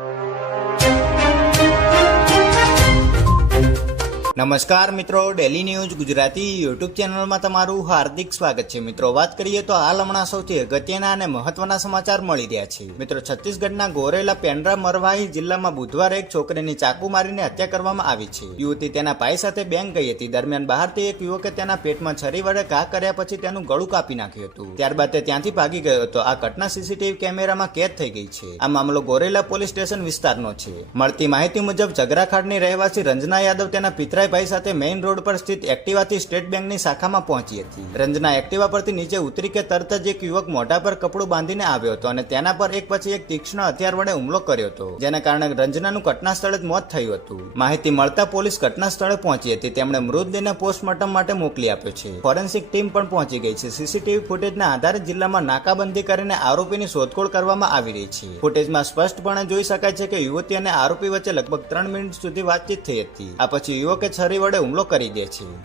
you. નમસ્કાર મિત્રો daily news Gujarati YouTube ચેનલમાં તમારું હાર્દિક સ્વાગત છે. મિત્રો, વાત કરીએ તો હાલ હમણાં સૌથી અગત્યના અને મહત્વના સમાચાર મળી રહ્યા છે. મિત્રો, છત્તીસગઢના ગોરેલા પેન્ડ્રા મરવાહી જિલ્લામાં બુધવારે એક છોકરીની ચાકુ મારીને હત્યા કરવામાં આવી છે. યુવતી તેના ભાઈ સાથે બેંક ગઈ હતી. દરમિયાન બહારથી એક યુવકે તેના પેટમાં છરી વડે ઘા કર્યા પછી તેનું ગળું કાપી નાખ્યું હતું. ત્યારબાદ તે ત્યાંથી ભાગી ગયો હતો. આ ઘટના સીસીટીવી કેમેરામાં કેદ થઈ ગઈ છે. આ મામલો ગોરેલા પોલીસ સ્ટેશન વિસ્તારનો છે. મળતી માહિતી મુજબ ઝઘરાખાડની રહેવાસી રંજના યાદવ તેના પિતરાઈ ભાઈ સાથે મેઇન રોડ પર સ્થિત એક્ટિવાથી સ્ટેટ બેંકની શાખામાં પહોંચી હતી. રંજના એક્ટિવા પરથી નીચે ઉતરી કે તરત જ એક યુવક મોઢા પર કપડું બાંધીને આવ્યો હતો અને તેના પર એક પછી એક તીક્ષ્ણ હથિયાર વડે હુમલો કર્યો હતો, જેના કારણે રંજનાનું ઘટના સ્થળે જ મોત થયું હતું. માહિતી મળતા પોલીસ ઘટના સ્થળે પહોંચી હતી. તેમણે મૃતદેહને પોસ્ટમોર્ટમ માટે મોકલી આપ્યો છે. ફોરેન્સિક ટીમ પણ પહોંચી ગઈ છે. સીસીટીવી ફૂટેજના આધારે જિલ્લામાં નાકાબંધી કરીને આરોપીની શોધખોળ કરવામાં આવી રહી છે. ફૂટેજમાં સ્પષ્ટપણે જોઈ શકાય છે કે યુવતી અને આરોપી વચ્ચે લગભગ ત્રણ મિનિટ સુધી વાતચીત થઈ હતી. આ પછી યુવકે છરી વડે હુમલો કરી દે છે.